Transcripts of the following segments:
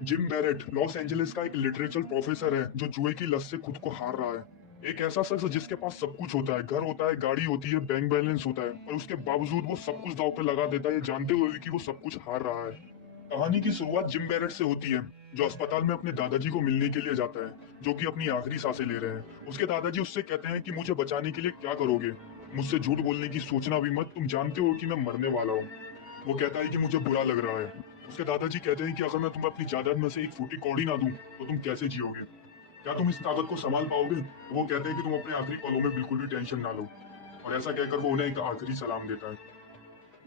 Gym Barrett Los Angeles का एक literature professor है जो जुए की लत से खुद को हार रहा है। एक ऐसा शख्स जिसके पास सब कुछ होता है, घर होता है, गाड़ी होती है, बैंक बैलेंस होता है, और उसके बावजूद वो सब कुछ दांव पे लगा देता है, ये जानते हुए भी कि वो सब कुछ हार रहा है। कहानी की शुरुआत जिम बैरेट से होती है, जो अस्पताल में अपने दादाजी को मिलने के लिए जाता है, जो कि अपनी आखिरी सांसें ले रहे हैं। उसके दादाजी उससे कहते हैं कि मुझे बचाने के लिए क्या करोगे? मुझसे झूठ बोलने की सोचना भी मत, तुम जानते हो कि मैं मरने वाला हूँ। वो कहता है कि मुझे बुरा लग रहा है। उसके दादाजी कहते हैं कि अगर मैं तुम्हें अपनी जायदाद में से एक फूटी कौड़ी ना दूं, तो तुम कैसे जियोगे? क्या तुम इस ताकत को संभाल पाओगे? तो वो कहते हैं कि तुम अपने आखिरी पलों में बिल्कुल भी टेंशन ना लो। और ऐसा कहकर वो उन्हें एक आखिरी सलाम देता है।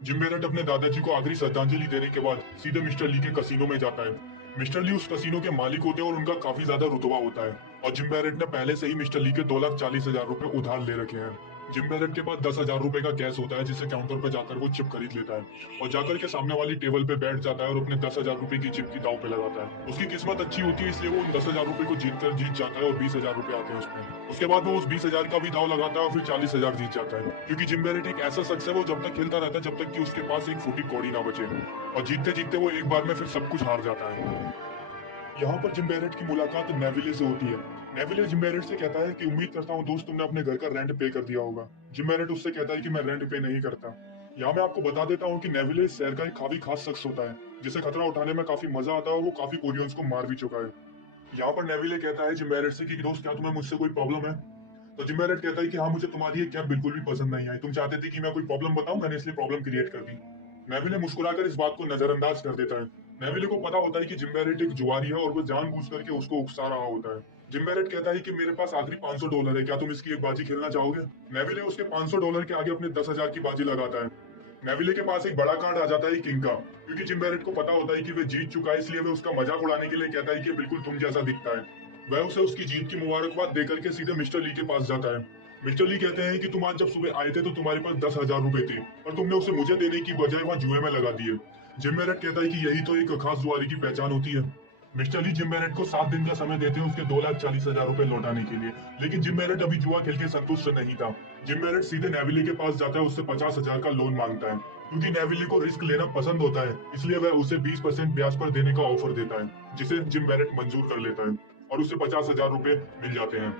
जिम बेरेट अपने दादाजी को आखिरी श्रद्धांजलि देने के बाद सीधे मिस्टर ली के कसीनो में जाता है। मिस्टर ली उस कसीनो के मालिक होते हैं और उनका काफी ज्यादा रुतबा होता है। और जिम बेरेट ने पहले से ही मिस्टर ली के 2,40,000 रुपए उधार ले रखे हैं। जिम बेरेट के पास 10,000 रुपए का कैश होता है, जिसे काउंटर पर जाकर वो चिप खरीद लेता है और जाकर के सामने वाली टेबल पे बैठ जाता है और अपने 10,000 रुपए की चिप की दाव पे लगाता है। उसकी किस्मत अच्छी होती है, इसलिए वो उन 10,000 रुपए को जीत जाता है और 20,000 रुपए आते हैं उसमें। उसके बाद वो उस 20,000 का भी दाव लगाता है और फिर 40,000 जीत जाता है, क्योंकि जिम बेरेट एक ऐसा शख्स है, वो जब तक खेलता रहता है जब तक कि उसके पास एक फूटी कौड़ी ना बचे। और जीतते जीतते वो एक बार में फिर सब कुछ हार जाता है। यहाँ पर जिम बेरेट की मुलाकात नेविले से होती है। नेविले जिम बेरेट से कहता है कि उम्मीद करता हूँ दोस्त, तुमने अपने घर का रेंट पे कर दिया होगा। जिम बेरेट उससे कहता है कि मैं रेंट पे नहीं करता। यहाँ मैं आपको बता देता हूँ कि नेविले इस शहर का एक काफी खास शख्स होता है, जिसे खतरा उठाने में काफी मजा आता है और वो काफी कोरियंस को मार भी चुका है। यहाँ पर नेविले कहता है जिम बेरेट से कि दोस्त, क्या तुम्हें मुझसे कोई प्रॉब्लम है? तो जिम बेरेट कहता है कि हाँ, मुझे तुम्हारी ये कैप बिल्कुल भी पसंद नहीं आई, तुम चाहते थे कि मैं कोई प्रॉब्लम बताऊं, मैंने इसलिए प्रॉब्लम क्रिएट कर दी। नेविले मुस्कुराकर इस बात को नजरअंदाज कर देता है। नेविले को पता होता है कि जिम बेरेट एक जुआरी है और वो जानबूझ करके उसको उकसा रहा होता है। जिम बेरेट कहता है कि मेरे पास आखिरी $500 है, क्या तुम इसकी एक बाजी खेलना चाहोगे? नेविले उसके $500 के आगे अपने 10,000 की बाजी लगाता है। नेविले के पास एक बड़ा कार्ड आ जाता है किंग का, क्योंकि जिम बेरेट को पता होता है कि वह जीत चुका है, इसलिए वह उसका मजाक उड़ाने के लिए कहता है कि बिल्कुल तुम जैसा दिखता है। वह उसे उसकी जीत की मुबारकबाद देकर के सीधे मिस्टर ली के पास जाता है। मिस्टर ली कहते हैं कि तुम आज जब सुबह आए थे तो तुम्हारे पास 10,000 रुपए थे, और तुमने उसे मुझे देने की बजाय वहां जुए में लगा दिए। जिम बेरेट कहता है कि यही तो एक खास जुआरी की पहचान होती है। मिस्टर ली जिम बेरेट को 7 दिन का समय देते हैं उसके 2,40,000 रुपए लौटाने के लिए, लेकिन जिम बेरेट अभी जुआ खेल के संतुष्ट नहीं था। जिम बेरेट सीधे नेविले के पास जाता है, उससे 50,000 का लोन मांगता है। क्योंकि नेविले को रिस्क लेना पसंद होता है, इसलिए वह उसे 20% ब्याज पर देने का ऑफर देता है, जिसे जिम बेरेट मंजूर कर लेता है और उसे 50,000 रुपए मिल जाते हैं।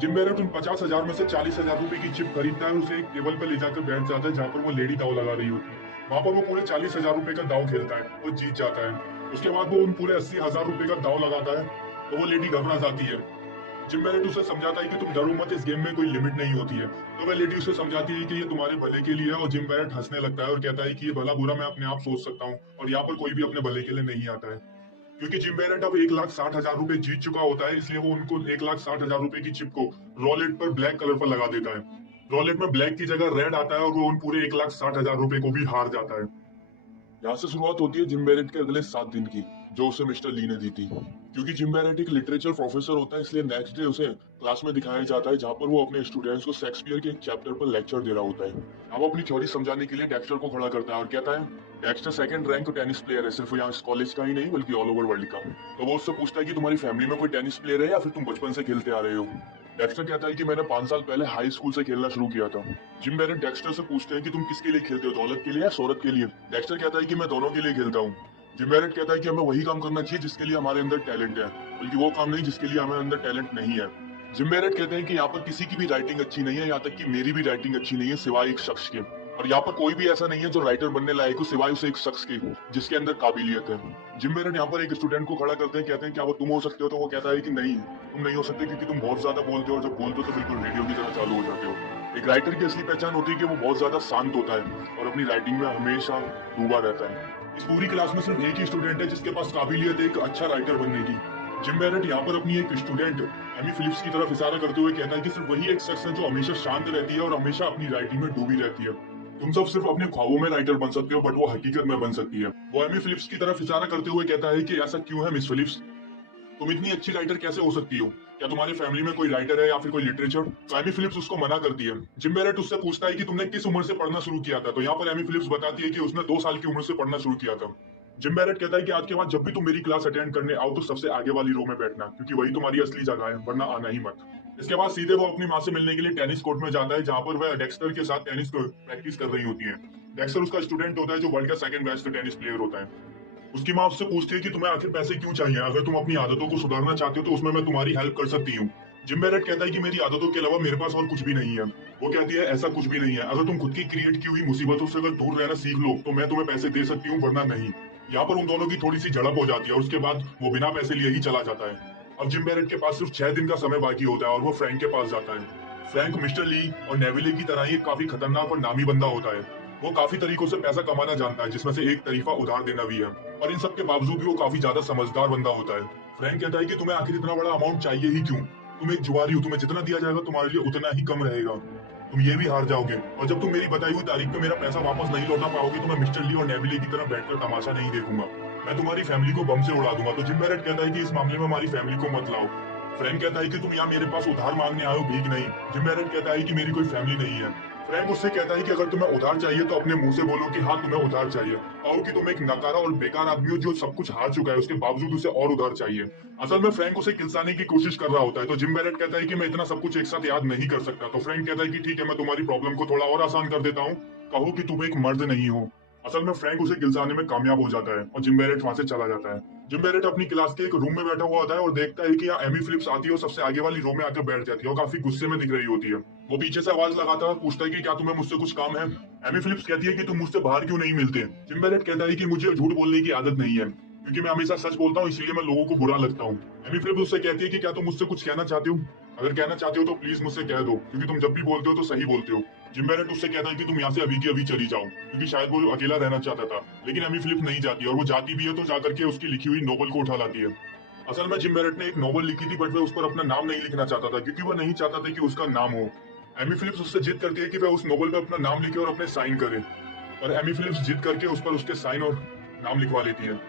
जिम बेरेट उन 50,000 में से 40,000 रुपए की चिप खरीदता है और उसे एक टेबल पर ले जाकर बैठ जाता है, जहाँ पर वो लेडी दाव लगा रही होती है। वहां पर वो पूरे 40,000 रुपए का दाव खेलता है और जीत जाता है। उसके बाद वो उन पूरे 80,000 रुपए का दाव लगाता है, तो वो लेडी घबरा जाती है। जिम बेरेट उसे समझाता है कि तुम डरो मत, इस गेम में कोई लिमिट नहीं होती है। तो वह लेडी उसे समझाती है कि ये तुम्हारे भले के लिए है, और जिम बेरेट हंसने लगता है और कहता है कि ये भला बुरा मैं अपने आप सोच सकता हूँ, और यहाँ पर कोई भी अपने भले के लिए नहीं आता है। क्योंकि जिम बेरेट अब 1,60,000 रुपए जीत चुका होता है, इसलिए वो उनको 1,60,000 रुपए की चिप को रॉलेट पर ब्लैक कलर पर लगा देता है। रॉलेट में ब्लैक की जगह रेड आता है और वो उन पूरे 1,60,000 रुपए को भी हार जाता है। यहाँ से शुरुआत होती है जिम बेरेट के अगले 7 दिन की, जो उसे मिस्टर ली ने दी थी। क्योंकि जिम बेरेट एक लिटरेचर प्रोफेसर होता है, इसलिए नेक्स्ट डे उसे क्लास में दिखाया जाता है, जहाँ पर वो अपने स्टूडेंट्स को शेक्सपियर के एक चैप्टर पर लेक्चर दे रहा होता है। अब वो अपनी थ्योरी समझाने के लिए डेक्स्टर को खड़ा करता है और कहता है, Dexter second rank tennis player है, सिर्फ यहाँ इस कॉलेज का ही नहीं बल्कि ऑल ओवर वर्ल्ड का। तो वो उससे पूछता है कि तुम्हारी फैमिली में कोई टेनिस प्लेयर है या फिर तुम बचपन से खेलते आ रहे हो? डेक्स्टर कहता है कि मैंने 5 साल पहले हाई स्कूल से खेलना शुरू किया था। जिम बेरेट डेक्स्टर से पूछते हैं कि तुम किसके लिए खेलते हो, दौलत के लिए या शोहरत के लिए? डेक्स्टर कहता है कि मैं दोनों के लिए खेलता हूँ। जिम बेरेट कहता है कि हमें वही काम करना चाहिए जिसके लिए हमारे अंदर टैलेंट है, बल्कि वो काम नहीं जिसके लिए हमारे अंदर टैलेंट नहीं है। जिम बेरेट कहते हैं कि यहाँ पर किसी की भी राइटिंग अच्छी नहीं है, यहाँ तक कि मेरी भी राइटिंग अच्छी नहीं है, सिवाय एक शख्स के। और यहाँ पर कोई भी ऐसा नहीं है जो राइटर बनने लायक हो, सिवाय उस एक शख्स के जिसके अंदर काबिलियत है। जिम बेरेट यहाँ पर एक स्टूडेंट को खड़ा करते हैं, कहते हैं क्या वो तुम हो सकते हो? तो वो कहता है कि नहीं, तुम नहीं हो सकते, क्योंकि तुम बहुत ज्यादा बोलते हो, और जब बोलते हो तो बिल्कुल रेडियो की तरह चालू हो जाते हो। एक राइटर की असली पहचान होती है कि वो बहुत ज्यादा शांत होता है और अपनी राइटिंग में हमेशा डूबा रहता है। इस पूरी क्लास में सिर्फ एक ही स्टूडेंट है जिसके पास काबिलियत है एक अच्छा राइटर बनने की। जिम बेरेट यहाँ पर अपनी एक स्टूडेंट एमी फिलिप्स की तरफ इशारा करते हुए कहता है कि सिर्फ वही एक शख्स है जो हमेशा शांत रहती है और हमेशा अपनी राइटिंग में डूबी रहती है। तुम सब सिर्फ अपने ख्वाबों में राइटर बन सकते हो, बट वो हकीकत में बन सकती है। वो एमी फिलिप्स की तरफ इशारा करते हुए कहता है कि ऐसा क्यों है मिस फिलिप्स, तुम इतनी अच्छी राइटर कैसे हो सकती हो? क्या तुम्हारी फैमिली में कोई राइटर है या फिर कोई लिटरेचर? तो एमी फिलिप्स उसको मना करती है। जिम बेरेट उससे पूछता है कि तुमने किस उम्र से पढ़ना शुरू किया था? तो यहाँ पर एमी फिलिप्स बताती है कि उसने 2 साल की उम्र से पढ़ना शुरू किया था। जिम बेरेट कहता है कि आज के बाद जब भी तुम मेरी क्लास अटेंड करने आओ तो सबसे आगे वाली रो में बैठना, क्योंकि वही तुम्हारी असली जगह है, वरना आना ही मत। इसके बाद सीधे वो अपनी माँ से मिलने के लिए टेनिस कोर्ट में जाता है, जहाँ पर वह डेक्स्टर के साथ टेनिस को प्रैक्टिस कर रही होती है। डेक्स्टर उसका स्टूडेंट होता है, जो वर्ल्ड का सेकंड बेस्ट टेनिस प्लेयर होता है। उसकी माँ उससे पूछती है कि तुम्हें आखिर पैसे क्यों चाहिए, अगर तुम अपनी आदतों को सुधारना चाहते हो तो उसमें मैं तुम्हारी हेल्प कर सकती हूँ। जिम बैरेट कहता है कि मेरी आदतों के अलावा मेरे पास और कुछ भी नहीं है। वो कहती है ऐसा कुछ भी नहीं है, अगर तुम खुद की क्रिएट की हुई मुसीबतों से अगर दूर रहना सीख लो तो मैं तुम्हें पैसे दे सकती हूँ, वरना नहीं। यहाँ पर उन दोनों की थोड़ी सी झड़प हो जाती है और उसके बाद वो बिना पैसे लिए ही चला जाता है। अब जिम बैरेट के पास सिर्फ 6 दिन का समय बाकी होता है और वो फ्रैंक के पास जाता है। फ्रैंक मिस्टर ली और नेविले की तरह ही एक काफी खतरनाक और नामी बंदा होता है। वो काफी तरीकों से पैसा कमाना जानता है, जिसमें से एक तरीका उधार देना भी है। और इन सब के बावजूद भी वो काफी ज्यादा समझदार बंदा होता है। फ्रैंक कहता है कि तुम्हें आखिर इतना बड़ा अमाउंट चाहिए ही क्यों? तुम एक जुआरी हो, तुम्हें जितना दिया जाएगा तुम्हारे लिए उतना ही कम रहेगा। तुम ये भी हार जाओगे और जब तुम मेरी बताई हुई तारीख पे मेरा पैसा वापस नहीं लौटा पाओगे तो मैं मिस्टर ली और नेविले की तरह बैठकर तमाशा नहीं देखूंगा। मैं तुम्हारी फैमिली को बम से उड़ा दूंगा। तो जिम बैरेट कहता है कि इस मामले में हमारी फैमिली को मत लाओ। फ्रैंक कहता है कि तुम यहाँ मेरे पास उधार मांगने आए हो, भीख नहीं। जिम बैरेट कहता है कि मेरी कोई फैमिली नहीं है। फ्रैंक उससे कहता है कि अगर तुम्हें उधार चाहिए तो अपने मुंह से बोलो कि हाँ तुम्हें उधार चाहिए। पाओ कि तुम एक नकारा और बेकार आदमी हो जो सब कुछ हार चुका है, उसके बावजूद उसे और उधार चाहिए। असल में फ्रैंक उसे किलसाने की कोशिश कर रहा होता है। तो जिम बैरेट कहता है कि मैं इतना सब कुछ एक साथ याद नहीं कर सकता। तो फ्रैंक कहता है कि ठीक है, मैं तुम्हारी प्रॉब्लम को थोड़ा और आसान कर देता हूँ। कहो कि तुम एक मर्द नहीं हो। असल में फ्रैंक उसे गिलसाने में कामयाब हो जाता है और जिम बैरेट वहां से चला जाता है। जिम बैरेट अपनी क्लास के एक रूम में बैठा हुआ होता है और देखता है कि यहाँ एमी फिलिप्स आती है और सबसे आगे वाली रो में आकर बैठ जाती है और काफी गुस्से में दिख रही होती है। वो पीछे से आवाज लगाता है और पूछता है कि क्या तुम्हें मुझसे कुछ काम है? एमी फिलिप्स कहती है कि तुम मुझसे बाहर क्यों नहीं मिलते? जिम बैरेट कहता है कि मुझे झूठ बोलने की आदत नहीं है, क्योंकि मैं हमेशा सच बोलता हूँ, इसलिए मैं लोगों को बुरा लगता हूँ। एमी फिलिप्स उससे कहती है कि क्या तुम मुझसे कुछ कहना चाहते हो? अगर कहना चाहते हो तो प्लीज मुझसे कह दो, क्योंकि तुम जब भी बोलते हो तो सही बोलते हो। जिम बैरेट उससे कहता है कि तुम यहाँ से अभी की अभी चली जाओ, क्योंकि शायद वो अकेला रहना चाहता था। लेकिन एमी फिलिप्स नहीं जाती और वो जाती भी है तो जाकर के उसकी लिखी हुई नोवेल को उठा लाती है। असल में जिम बैरेट ने एक नोवेल लिखी थी, बट वह उस पर अपना नाम नहीं लिखना चाहता था, क्योंकि वह नहीं चाहता था कि उसका नाम हो। एमी फिलिप्स उससे जिद करती है कि वह उस नोवेल पे अपना नाम लिखे और अपने साइन करे, और एमी फिलिप्स जिद करके उस पर उसके साइन और नाम लिखवा लेती है।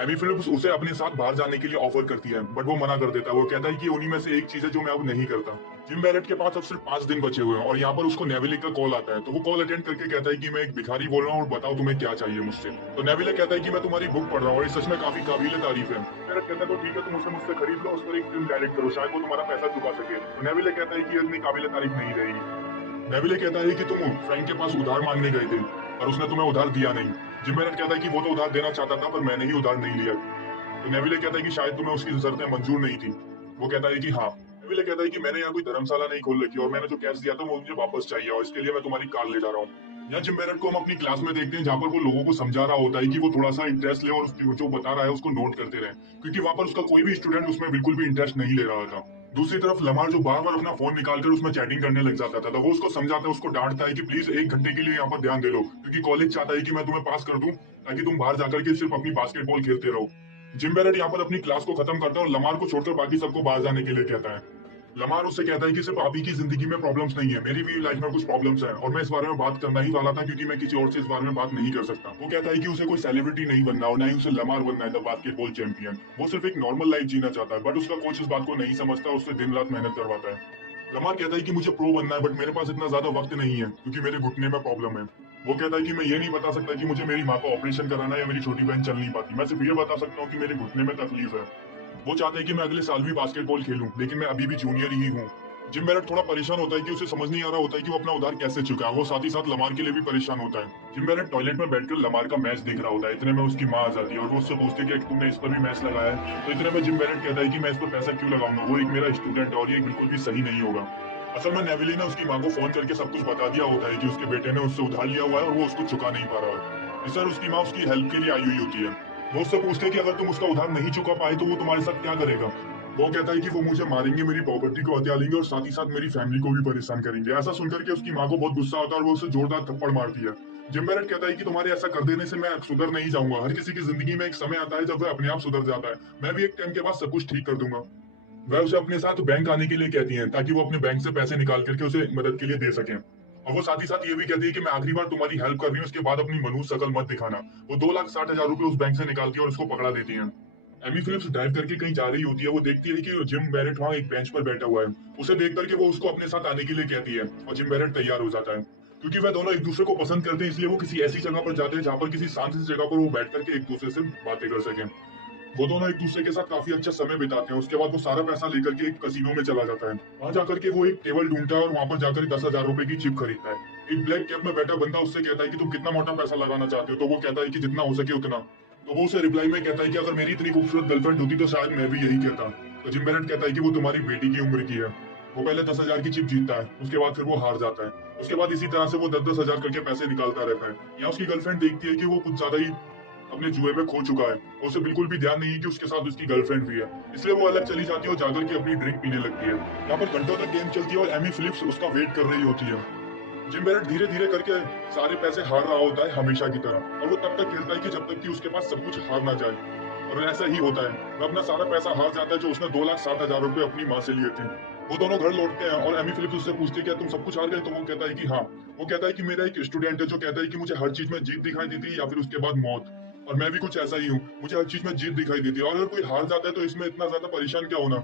एमी फिलिप्स उसे अपने साथ बाहर जाने के लिए ऑफर करती है, बट वो मना कर देता है। वो कहता है कि उन्हीं में से एक चीज है जो मैं अब नहीं करता। जिम बैरेट के पास अब सिर्फ 5 दिन बचे हुए हैं और यहाँ पर उसको नेविले का कॉल आता है। तो वो कॉल अटेंड करके कहता है कि मैं एक भिखारी बोल रहा हूँ और बताओ तुम्हें क्या चाहिए मुझसे। तो नेविले कहता है कि मैं तुम्हारी बुक पढ़ रहा हूँ और ये सच में काफी काबिल तारीफ है। बैरेट कहता है तो ठीक है, तुम उसे मुझसे खरीद लो, उस पर एक फिल्म डायरेक्ट करो, शायद वो तुम्हारा पैसा चुका सके। तो नेविले कहता है कि ये इतनी काबिल तारीफ नहीं रहेगी। नेविले कहता है कि तुम फ्रैंक के पास उधार मांगने गए थे और उसने तुम्हें उधार दिया नहीं। जिम बैरेट कहता है कि वो तो उधार देना चाहता था, पर मैंने ही उधार नहीं लिया। तो नेविले कहता है कि शायद तुम्हें उसकी शर्तें मंजूर नहीं थी। वो कहता है कि हाँ। नेविले कहता है कि मैंने यहाँ कोई धर्मशाला नहीं खोल रखी और मैंने जो कैश दिया था वो मुझे वापस चाहिए और इसके लिए मैं तुम्हारी कार ले जा रहा हूँ। यहाँ जिम बैरेट को हम अपनी क्लास में देखते हैं, जहाँ पर वो लोगों को समझा रहा होता है कि वो थोड़ा सा इंटरेस्ट ले और उसकी जो बता रहा है उसको नोट करते रहे, क्योंकि वहाँ पर उसका कोई भी स्टूडेंट उसमें बिल्कुल भी इंटरेस्ट नहीं ले रहा था। दूसरी तरफ लमार जो बार बार अपना फोन निकालकर उसमें चैटिंग करने लग जाता था, तो वो उसको समझाता है, उसको डांटता है कि प्लीज 1 घंटे के लिए यहाँ पर ध्यान दे लो, क्योंकि कॉलेज चाहता है कि मैं तुम्हें पास कर दूं ताकि तुम बाहर जाकर के सिर्फ अपनी बास्केटबॉल खेलते रहो। जिम बैरेट यहाँ पर अपनी क्लास को खत्म करता है और लमार को छोड़कर बाकी सबको बाहर जाने के लिए कहता है। लमार उससे कहता है कि सिर्फ अभी की जिंदगी में प्रॉब्लम्स नहीं है, मेरी भी लाइफ में कुछ प्रॉब्लम्स हैं और मैं इस बारे में बात करना ही वाला था, क्योंकि मैं किसी और से इस बारे में बात नहीं कर सकता। वो कहता है कि उसे कोई सेलिब्रिटी नहीं बनना और ना ही उसे लमार बनना है, द बास्केटबॉल चैंपियन। वो सिर्फ एक नॉर्मल लाइफ जीना चाहता है, बट उसका कोच इस बात को नहीं समझता, उससे दिन रात मेहनत करवाता है। लमार कहता है कि मुझे प्रो बनना है, बट मेरे पास इतना ज्यादा वक्त नहीं है क्योंकि मेरे घुटने में प्रॉब्लम है। वो कहता है कि मैं ये नहीं बता सकता कि मुझे मेरी माँ का ऑपरेशन कराना है या मेरी छोटी बहन चल नहीं पाती, मैं सिर्फ ये बता सकता हूँ कि मेरे घुटने में तकलीफ है। वो चाहते हैं कि मैं अगले साल भी बास्केटबॉल खेलूं, लेकिन मैं अभी भी जूनियर ही हूँ। जिम बैरेट थोड़ा परेशान होता है कि उसे समझ नहीं आ रहा होता है कि वो अपना उधार कैसे चुका है। वो साथ ही साथ लमार के लिए भी परेशान होता है। जिम बैरेट टॉयलेट में बैठकर लमार का मैच देख रहा होता है, इतने में उसकी माँ आ जाती है और वो उससे पूछती है कि तुमने इस पर भी मैच लगाया है। तो इतने में जिम बैरेट कहता है कि मैं इस पर पैसा क्यों लगाऊंगा, वो एक मेरा स्टूडेंट है और ये बिल्कुल भी सही नहीं होगा। असल में नेविली ने उसकी माँ को फोन करके सब कुछ बता दिया होता है कि उसके बेटे ने उससे उधार लिया हुआ है और वो उसको चुका नहीं पा रहा है। इस बार उसकी माँ उसकी हेल्प के लिए आई हुई होती है। वो उससे पूछते हैं कि अगर तुम उसका उधार नहीं चुका पाए तो वो तुम्हारे साथ क्या करेगा। वो कहता है कि वो मुझे मारेंगे, मेरी प्रॉपर्टी को हत्या लेंगे और साथ ही साथ मेरी फैमिली को भी परेशान करेंगे। ऐसा सुनकर के उसकी माँ को बहुत गुस्सा आता है और वो उसे जोरदार थप्पड़ मारती है। जिम बैरेट कहता है कि तुम्हारे ऐसा कर देने से मैं सुधर नहीं जाऊंगा। हर किसी की जिंदगी में एक समय आता है जब वह अपने आप सुधर जाता है। मैं भी एक टाइम के बाद सब कुछ ठीक कर दूंगा। वह उसे अपने साथ बैंक आने के लिए कहती है ताकि वो अपने बैंक से पैसे निकाल करके उसे मदद के लिए दे सके। और वो साथ ही साथ ये भी कहती है कि मैं आखिरी बार तुम्हारी हेल्प कर रही हूँ, उसके बाद अपनी मनहूस शकल मत दिखाना। वो 2,60,000 रुपए उस बैंक से निकालती है और उसको पकड़ा देती है। एमी फिलिप्स ड्राइव करके कहीं जा रही होती है। वो देखती है कि जिम बैरेट वहाँ एक बेंच पर बैठा हुआ है। उसे देख करके वो उसको अपने साथ आने के लिए कहती है और जिम बैरेट तैयार हो जाता है। क्योंकि वह दोनों एक दूसरे को पसंद करते हैं, इसलिए वो किसी ऐसी जगह पर जाते हैं जहाँ पर किसी शांत सी जगह पर वो बैठ करके एक दूसरे से बातें कर सकें। वो दोनों एक दूसरे के साथ काफी अच्छा समय बिताते हैं। उसके बाद वो सारा पैसा लेकर के एक कसिनो में चला जाता है। वहां जाकर के वो एक टेबल ढूंढता है और वहां पर जाकर 10,000 रुपए की चिप खरीदता है। एक ब्लैक कैप में बैठा बंदा उससे कहता है कि तुम कितना मोटा पैसा लगाना चाहते हो। तो वो कहता है कि जितना हो सके उतना। तो वो उसे रिप्लाई में कहता है कि अगर मेरी इतनी खूबसूरत गर्लफ्रेंड होती तो शायद मैं भी यही कहता। तो जिम बेनेट कहता है कि वो तुम्हारी बेटी की उम्र की है। वो पहले 10,000 की चिप जीतता है, उसके बाद फिर वो हार जाता है। उसके बाद इसी तरह से वो 10-10,000 करके पैसे निकालता रहता है। या उसकी गर्लफ्रेंड देखती है कि वो कुछ ज्यादा ही अपने जुए में खो चुका है और उसे बिल्कुल भी ध्यान नहीं है कि उसके साथ उसकी गर्लफ्रेंड भी है। इसलिए वो अलग चली जाती है और जाकर के अपनी ड्रिंक पीने लगती है। यहाँ पर घंटों तक गेम चलती है और एमी फिलिप्स उसका वेट कर रही होती है। जिम बेनेट धीरे धीरे करके सारे पैसे हार रहा होता है हमेशा की तरह, और वो तब तक खेलता है कि जब तक कि उसके पास सब कुछ हार ना जाए। और ऐसा ही होता है, वो अपना सारा पैसा हार जाता है जो उसने 2,60,000 रुपए अपनी माँ से लिए थे। वो दोनों घर लौटते हैं और एमी फिलिप्स उससे पूछती है क्या तुम सब कुछ हार गए? तो वो कहता है कि हाँ। वो कहता है कि मेरा एक स्टूडेंट है जो कहता है कि मुझे हर चीज में जीत दिखाई देती है या फिर उसके बाद मौत, और मैं भी कुछ ऐसा ही हूँ, मुझे हर चीज में जीत दिखाई देती है, और अगर कोई हार जाता है तो इसमें इतना ज्यादा परेशान क्या होना।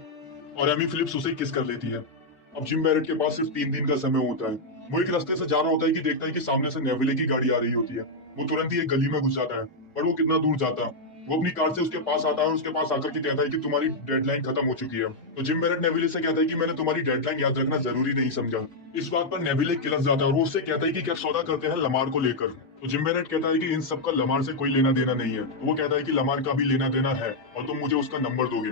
और एमी फिलिप्स उसे किस कर लेती है। अब जिम बैरेट के पास सिर्फ 3 दिन का समय होता है। वो एक रास्ते से जा रहा होता है कि देखता है कि सामने से नेविले की गाड़ी आ रही होती है। वो तुरंत ही एक गली में घुस जाता है, पर वो कितना दूर जाता है। वो अपनी कार से उसके पास आता है और उसके पास आकर के कहता है कि तुम्हारी डेडलाइन खत्म हो चुकी है। तो जिम बैरेट नेविले से कहता है कि मैंने तुम्हारी डेडलाइन याद रखना जरूरी नहीं समझा। इस बात पर नेविले किलस जाता है और वो उससे कहता है कि क्या सौदा करते हैं लमार को लेकर। तो जिम बैरेट कहता है कि इन सब का लमार से कोई लेना देना नहीं है। तो वो कहता है कि लमार का भी लेना देना है और तुम मुझे उसका नंबर दोगे।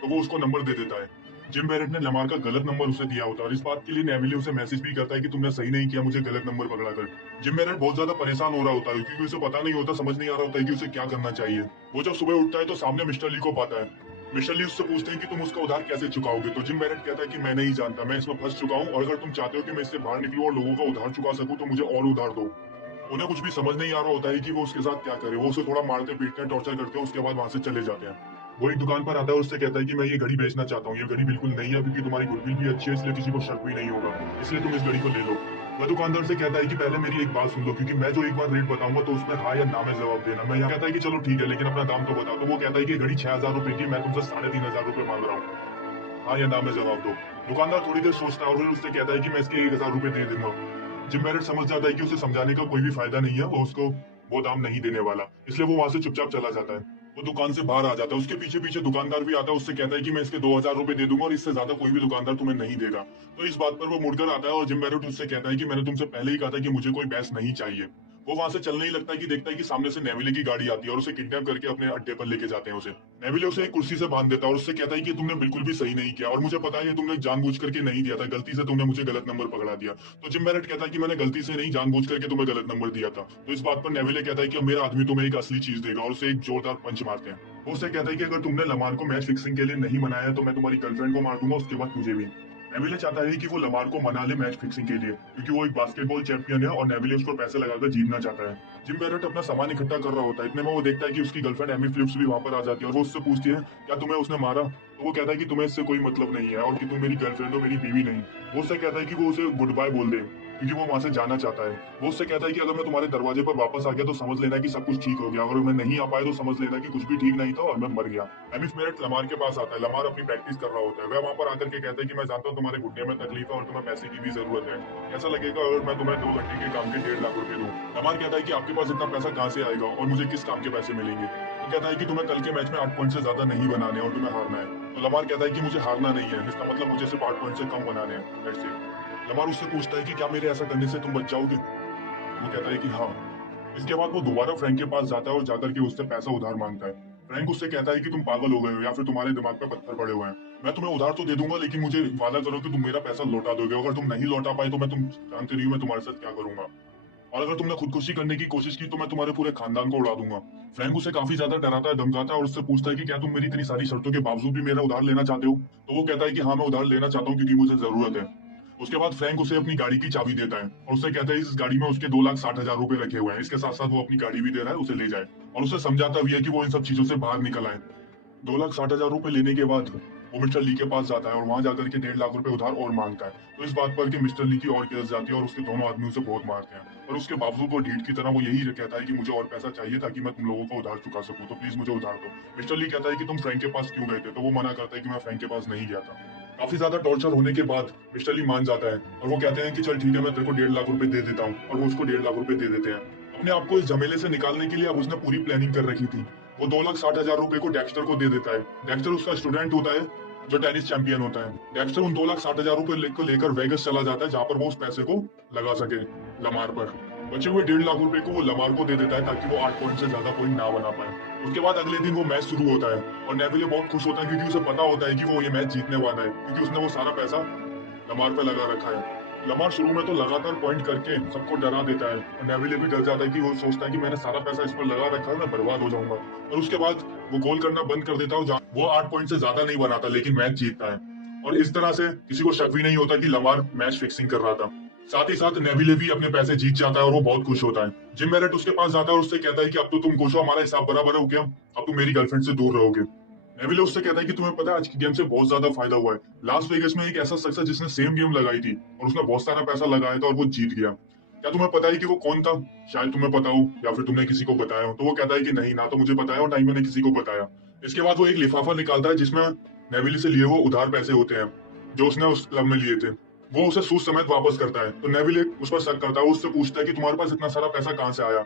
तो वो उसको नंबर दे देता है। जिम बैरेट ने लमार का गलत नंबर उसे दिया होता है और इस बात के लिए नेविले उसे मैसेज भी करता है कि तुमने सही नहीं किया मुझे गलत नंबर पकड़ा कर। जिम बैरेट बहुत ज्यादा परेशान हो रहा होता है क्योंकि उसे पता नहीं होता, समझ नहीं आ रहा होता है कि उसे क्या करना चाहिए। वो जब सुबह उठता है तो सामने मिस्टर ली को पाता है। मिस्टर ली उससे पूछते हैं कि तुम उसका उधार कैसे चुकाओगे? तो जिम बैरेट कहता है कि मैं नहीं जानता, मैं इसमें फंस चुका हूँ, और अगर तुम चाहते हो कि मैं इससे बाहर निकलूं और लोगों का उधार चुका सकूं तो मुझे और उधार दो। उन्हें कुछ भी समझ नहीं आ रहा होता है कि वो उसके साथ क्या करे। वो उसे थोड़ा मारते पीटते हैं, टॉर्चर करते हैं, उसके बाद वहां से चले जाते हैं। वो एक दुकान पर आता है और उससे कहता है कि मैं ये घड़ी बेचना चाहता हूँ, ये घड़ी बिल्कुल नई है क्योंकि तुम्हारी गुडविल भी अच्छी है, इसलिए किसी को शक भी नहीं होगा, इसलिए तुम इस घड़ी को ले लो। वह दुकानदार से कहता है कि पहले मेरी एक बात सुन लो, क्योंकि मैं जो एक बार रेट बताऊंगा तो उसमें हाँ या ना में जवाब देना। मैं यहाँ कहता है कि चलो ठीक है लेकिन अपना दाम तो बताओ। तो वो कहता है कि घड़ी 6,000 रुपए की, मैं तुमसे 3,500 रुपए मांग रहा हूँ, हाँ या ना में जवाब दो। दुकानदार थोड़ी देर सोचता है और फिर उससे कहता है कि मैं इसके 1,000 रुपए दे दूंगा। जिम बैरेट समझ जाता है कि उसे समझाने का कोई भी फायदा नहीं है, वो उसको वो दाम नहीं देने वाला, इसलिए वो वहां से चुपचाप चला जाता है। वो दुकान से बाहर आ जाता है, उसके पीछे पीछे दुकानदार भी आता है, उससे कहता है कि मैं इसके 2,000 रुपए दे दूंगा और इससे ज्यादा कोई भी दुकानदार तुम्हें नहीं देगा। तो इस बात पर वो मुड़कर आता है और जिम बैरेट उससे कहता है कि मैंने तुमसे पहले ही कहा था कि मुझे कोई बहस नहीं चाहिए। वो वहां से चलने ही लगता है कि देखता है कि सामने से नेविले की गाड़ी आती है और उसे किडनैप करके अपने अड्डे पर लेके जाते हैं उसे। नेविले उसे एक कुर्सी से बांध देता है और उससे कहता है कि तुमने बिल्कुल भी सही नहीं किया और मुझे पता है ये तुमने जानबूझ करके नहीं दिया था, गलती से तुमने मुझे गलत नंबर पकड़ा दिया। तो जिम बैरेट कहता है कि मैंने गलती से नहीं जानबूझ करके तुम्हें गलत नंबर दिया था। तो इस बात पर नेविले कहता है कि अब मेरा आदमी तुम्हें एक असली चीज देगा, और उसे एक जोरदार पंच मारते हैं। वो उससे कहता है कि अगर तुमने लमार को मैच फिक्सिंग के लिए नहीं मनाया तो मैं तुम्हारी गर्लफ्रेंड को मार दूंगा, उसके बाद तुझे भी। नेविले चाहता है कि वो लमार को मना ले मैच फिक्सिंग के लिए क्योंकि वो एक बास्केटबॉल चैंपियन है और नेविले उसको पैसे लगाकर जीतना चाहता है। जिम बैरेट अपना सामान इकट्ठा कर रहा होता है, इतने में वो देखता है कि उसकी गर्लफ्रेंड एमी फिलिप्स भी वहां पर आ जाती है और वो उससे पूछती है क्या तुम्हें उसने मारा? तो वो कहता है कि तुम्हें इससे कोई मतलब नहीं है और कि तुम मेरी गर्लफ्रेंड हो, मेरी बीवी नहीं। वो उससे कहता है कि वो उसे गुड बाय बोल दे क्योंकि वो वहां से जाना चाहता है। वो उससे कहता है कि अगर मैं तुम्हारे दरवाजे पर वापस आ गया तो समझ लेना कि सब कुछ ठीक हो गया, अगर मैं नहीं आ पाया तो समझ लेना कि कुछ भी ठीक नहीं था और मैं मर गया। एमिस मेरठ लमार के पास आता है। लमार अपनी प्रैक्टिस कर रहा होता है। वह वहां पर आकर के कहता है कि मैं जानता हूँ तुम्हारे घुटने में तकलीफ है और तुम्हें पैसे की भी जरूरत है, कैसा लगेगा अगर मैं तुम्हें 2 घंटे के काम के 1.5 लाख रुपए दूं? लमार कहता है कि आपके पास इतना पैसा कहाँ से आएगा और मुझे किस काम के पैसे मिलेंगे? वो कहता है कि तुम्हें कल के मैच में 8 पॉइंट से ज्यादा नहीं बनाने और तुम्हें हारना है। तो लमार कहता है कि मुझे हारना नहीं है, इसका मतलब मुझे सिर्फ 8 पॉइंट से कम बनाने हैं, दैट्स इट। लमार उससे पूछता है कि क्या मेरे ऐसा करने से तुम बच जाओगे? वो कहता है कि हाँ। इसके बाद वो दोबारा फ्रैंक के पास जाता है और जाकर के उससे पैसा उधार मांगता है। फ्रैंक उससे कहता है कि तुम पागल हो गए हो या फिर तुम्हारे दिमाग पे पत्थर पड़े हुए हैं। मैं तुम्हें उधार तो दे दूंगा लेकिन मुझे वादा करो कि तुम मेरा पैसा लौटा दोगे। अगर तुम नहीं लौटा पाए तो मैं तुम जानते रही हो मैं तुम्हारे साथ क्या करूंगा, और अगर तुमने खुदकुशी करने की कोशिश की तो मैं तुम्हारे पूरे खानदान को उड़ा दूंगा। फ्रैंक उसे काफी ज्यादा डराता है, धमकाता है और उससे पूछता है कि क्या तुम मेरी इतनी सारी शर्तों के बावजूद भी मेरा उधार लेना चाहते हो? तो वो कहता है कि हाँ मैं उधार लेना चाहता हूँ क्योंकि मुझे जरूरत है। उसके बाद फ्रैंक उसे अपनी गाड़ी की चाबी देता है और उसे कहता है इस गाड़ी में उसके 2,60,000 रुपए रखे हुए हैं, इसके साथ साथ वो अपनी गाड़ी भी दे रहा है, उसे ले जाए। और उसे समझाता भी है कि वो इन सब चीजों से बाहर निकल आए। 2,60,000 रुपए लेने के बाद वो मिस्टर ली के पास जाता है और वहां जाकर के 1.5 लाख रुपए उधार और मांगता है। तो इस बात पर कि मिस्टर ली की और केस जाती है और उसके दोनों आदमी उसे बहुत मारते हैं, और उसके बावजूद वो ढीठ की तरह वो यही कहता है कि मुझे और पैसा चाहिए ताकि मैं तुम लोगों का उधार चुका सकूं, तो प्लीज मुझे उधार दो। मिस्टर ली कहता है कि तुम फ्रैंक के पास क्यों गए थे? तो वो मना करता है कि मैं फ्रैंक के पास नहीं गया था। काफी ज्यादा टॉर्चर होने के बाद मिस्टर ली मान जाता है और वो कहते हैं कि चल ठीक है मैं तेरे को 1.5 लाख रुपए दे देता हूँ, और वो उसको 1.5 लाख रुपए दे देते हैं। अपने आप को इस झमेले से निकालने के लिए अब उसने पूरी प्लानिंग कर रखी थी। वो 2,60,000 रुपए को डेक्स्टर को दे देता है। डेक्स्टर उसका स्टूडेंट होता है जो टेनिस चैंपियन होता है। डेक्स्टर उन 2,60,000 रुपए को लेकर वेगस चला जाता है जहां पर वो उस पैसे को लगा सके लमार पर। बचे हुए 1.5 लाख रुपए को वो लमार को दे देता है ताकि वो 8 पॉइंट से ज्यादा पॉइंट ना बना पाए। उसके बाद अगले दिन वो मैच शुरू होता है और नेविले बहुत खुश होता है क्योंकि उसे पता होता है कि वो ये मैच जीतने वाला है, क्योंकि उसने वो सारा पैसा लमार पे लगा रखा है। लमार शुरू में तो लगातार पॉइंट करके सबको डरा देता है और नेविले भी डर जाता है कि वो सोचता है कि मैंने सारा पैसा इस पर लगा रखा है, मैं बर्बाद हो जाऊंगा। और उसके बाद वो गोल करना बंद कर देता है और वो 8 पॉइंट से ज्यादा नहीं बनाता, लेकिन मैच जीतता है। और इस तरह से किसी को शक भी नहीं होता कि लमार मैच फिक्सिंग कर रहा था। साथ ही साथ नेविले भी अपने पैसे जीत जाता है और वो बहुत खुश होता है। जिम बैरेट उसके पास जाता है और उससे कहता है कि अब तो तुम खुश हो, हमारा हिसाब बराबर हो गया, अब तुम मेरी गर्लफ्रेंड से दूर रहोगे। नेविले उससे कहता है कि तुम्हें पता है आज की गेम से बहुत ज्यादा फायदा हुआ है। लास वेगस में एक ऐसा शख्स है जिसने सेम गेम लगाई थी और उसने बहुत सारा पैसा लगाया था और वो जीत गया। क्या तुम्हें पता है कि वो कौन था? शायद तुम्हें पता हो या फिर तुमने किसी को बताया हो। तो वो कहता है कि नहीं, ना तो मुझे पता है और ना ही मैंने किसी को बताया। इसके बाद वो एक लिफाफा निकालता है जिसमें नेविले से लिए हुए उधार पैसे होते हैं जो उसने उस क्लब में लिए थे। वो उसे सूद समेत वापस करता है। तो नेविले उस पर शक करता है, वो उससे पूछता है कि तुम्हारे पास इतना सारा पैसा कहाँ से आया?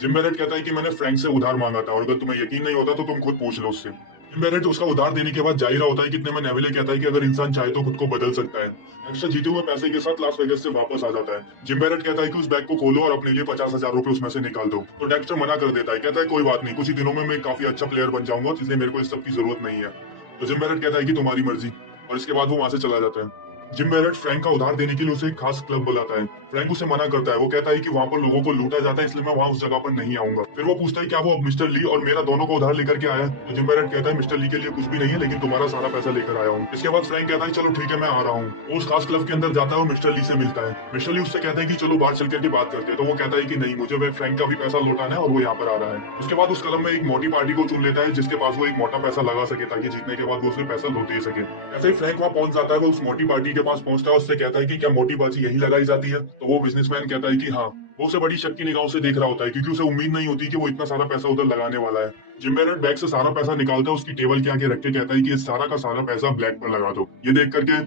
जिम बैरेट कहता है कि मैंने फ्रैंक से उधार मांगा था और अगर तुम्हें यकीन नहीं होता तो तुम खुद पूछ लो उससे। जिम बैरेट उसका उधार देने के बाद जा ही रहा होता है कि इतने में नेविले कहता है कि अगर इंसान चाहे तो खुद को बदल सकता है। एक्स्ट्रा जीते हुए पैसे के साथ लास वेगस से वापस आ जाता है। जिम बैरेट कहता है कि उस बैग को खोलो और अपने लिए 50,000 रुपए उसमें से निकाल दो। तो डेक्स्टर मना कर देता है, कहता है कोई बात नहीं, कुछ ही दिनों में मैं काफी अच्छा प्लेयर बन जाऊंगा, इसलिए मेरे को इस सब की जरूरत नहीं है। तो जिम बैरेट कहता है कि तुम्हारी मर्जी, और इसके बाद वो वहां से चला जाता है। जिम बैरेट फ्रैंक का उधार देने के लिए उसे एक खास क्लब बुलाता है। फ्रैंक उसे मना करता है, वो कहता है कि वहां पर लोगों को लूटा जाता है, इसलिए मैं वहां उस जगह पर नहीं आऊंगा। फिर वो पूछता है क्या वो अब मिस्टर ली और मेरा दोनों को उधार लेकर के आया है? तो जिम बैरेट कहता है मिस्टर ली के लिए कुछ भी नहीं है, लेकिन तुम्हारा सारा पैसा लेकर आया हूँ। इसके बाद फ्रैंक कहता है चलो ठीक है, मैं आ रहा हूँ। वो उस खास क्लब के अंदर जाता है और मिस्टर ली से मिलता है। मिस्टर ली उससे कहता है कि चलो बाहर चल करके बात करते हैं। तो वो कहता है कि नहीं, मुझे फ्रैंक का भी पैसा लौटाना है और वो यहाँ पर आ रहा है। उसके बाद उस क्लब में एक मोटी पार्टी को चुन लेता है जिसके पास वो एक मोटा पैसा लगा सके ताकि जीतने के बाद वो उसमें पैसा लौट दे सके। ऐसे ही फ्रैंक वहां पहुंच जाता है, वो उस मोटी पार्टी के पास पहुंचता है, उससे कहता है कि क्या मोटी बाजी यही लगाई जाती है? तो वो बिजनेसमैन कहता है कि हाँ। वो उसे बड़ी शक की निगाहों से देख रहा होता है क्योंकि उसे उम्मीद नहीं होती कि वो इतना सारा पैसा उधर लगाने वाला है। जिम बैरेट बैग से सारा पैसा निकालता है, उसकी टेबल के आगे रख के कहता है कि इस सारा का सारा पैसा ब्लैक पर लगा दो। ये देख करके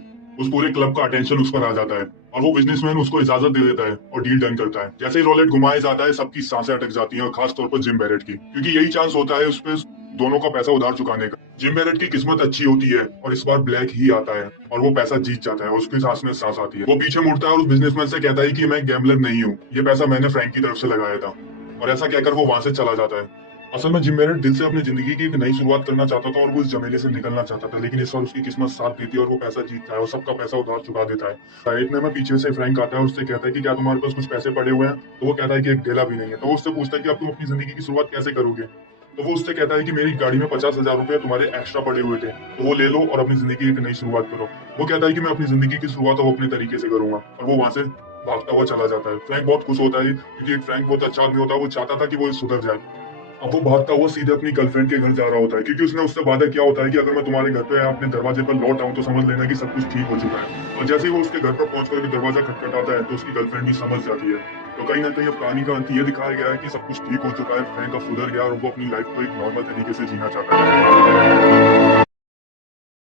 उस पूरे क्लब का अटेंशन उस पर आ जाता है और वो बिजनेसमैन उसको इजाजत दे देता है और डील डन करता है। जैसे ही रोलेट घुमाया जाता है, सबकी सांसें अटक जाती हैं और खास तौर पर जिम बैरेट की, क्योंकि यही चांस होता है उस पे दोनों का पैसा उधार चुकाने का। जिम बैरेट की किस्मत अच्छी होती है और इस बार ब्लैक ही आता है और वो पैसा जीत जाता है और उसकी सांस में सांस आती है। वो पीछे मुड़ता है और उस बिजनेसमैन से कहता है कि मैं गैम्बलर नहीं हूँ, ये पैसा मैंने फ्रैंक की तरफ से लगाया था। और ऐसा कहकर वो वहां से चला जाता है। असल में जिम बैरेट दिल से अपनी जिंदगी की एक नई शुरुआत करना चाहता था और वो इस झमेले से निकलना चाहता था, लेकिन इस बार उसकी किस्मत साथ देती है और वो पैसा जीतता है और सबका पैसा उधार चुका देता है। इतने में पीछे से फ्रैंक आता है और उससे कहता है कि क्या तुम्हारे पास कुछ पैसे पड़े हुए हैं? तो वो कहता है कि एक ढेला भी नहीं है। तो वो उससे पूछता है कि अब तुम अपनी जिंदगी की शुरुआत कैसे करोगे? तो वो उससे कहता है कि मेरी गाड़ी में 50,000 रुपए तुम्हारे एक्स्ट्रा पड़े हुए थे, तो वो ले लो और अपनी जिंदगी की एक नई शुरुआत करो। वो कहता है कि मैं अपनी जिंदगी की शुरुआत अब अपने तरीके से करूंगा और वो वहां से भागता हुआ चला जाता है। फ्रैंक बहुत खुश होता है क्योंकि एक फ्रैंक बहुत अच्छा आदमी होता है, वो चाहता था कि वो सुधर जाए। अब वो भागता हुआ सीधे अपनी गर्लफ्रेंड के घर जा रहा होता है क्योंकि उसने उससे वादा किया होता है कि अगर मैं तुम्हारे घर पे या अपने दरवाजे पर लौट आऊं तो समझ लेना कि सब कुछ ठीक हो चुका है। और जैसे ही वो उसके घर पर पहुंच कर दरवाजा खटखटाता है तो उसकी गर्लफ्रेंड भी समझ जाती है। तो कहीं ना कहीं अब कहानी का अंत ये दिखाया गया है कि सब कुछ ठीक हो चुका है, फ्रैंक अब सुधर गया और वो अपनी लाइफ को एक नॉर्मल तरीके से जीना चाहता है।